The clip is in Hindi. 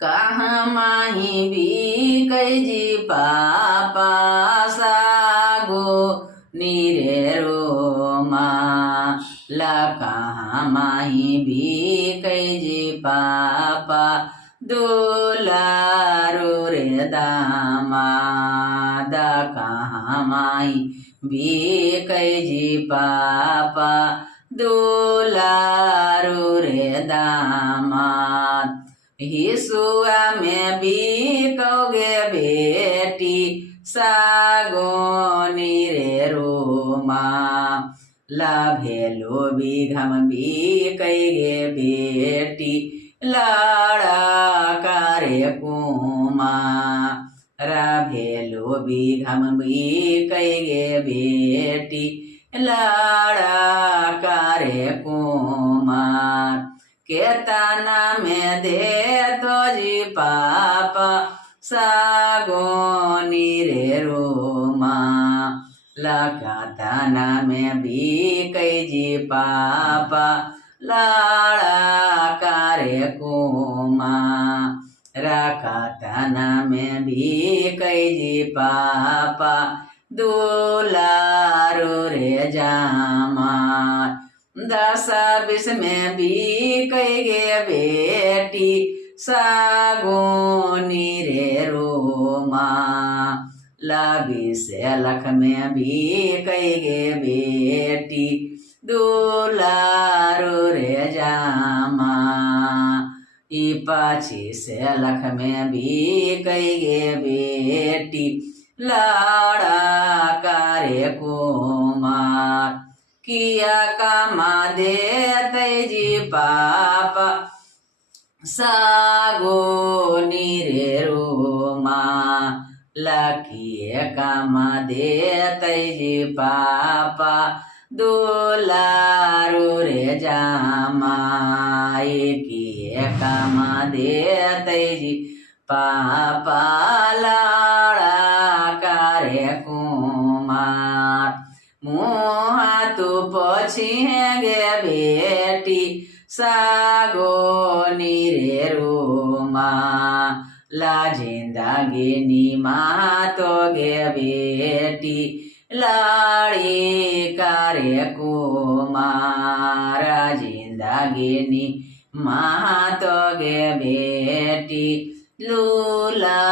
कहाँ माही भी कैजी पापा सागो निरेरो मा ला कहाँ माही भी कैजी पापा दुलारो रे दामा दा कहाँ माही भी कैजी पापा दुलारो रे दामाद हिसुआ में भी कहोगे बेटी सागोनी रे रोमा ला भेलो भी घम भी कहे बेटी लाड़ा करे कुमा रा भेलो भी घम भी कहे बेटी लाड़ा करे कुमार केतना में दे तो जी पापा सागोनी रे रोमा लकातना में भी कैजी पापा लाड़ा करे कुमा रकातना में भी कैजी पापा दुलारो रे जामा 10-20 में भी कहे बेटी सागोनी रे रोमा ला 20 लाख में भी कहे बेटी दुलारो रे जामा 25 लाख में भी कहे बेटी लाड़ा करे कुमार किया कामा दे तैजी पापा सागोनी रे रोमा लकिए कामा दे तैजी पापा दुलारो रे जामा किए कामा दे तैजी पापा लाड़ा करे कुमार मुहा तू पछि गे बेटी सागोनी रे रोमा ला जिंदगी निमा तो गे बेटी लाड़ी करे कुमार जिंदगी नि मा तो गे बेटी लूला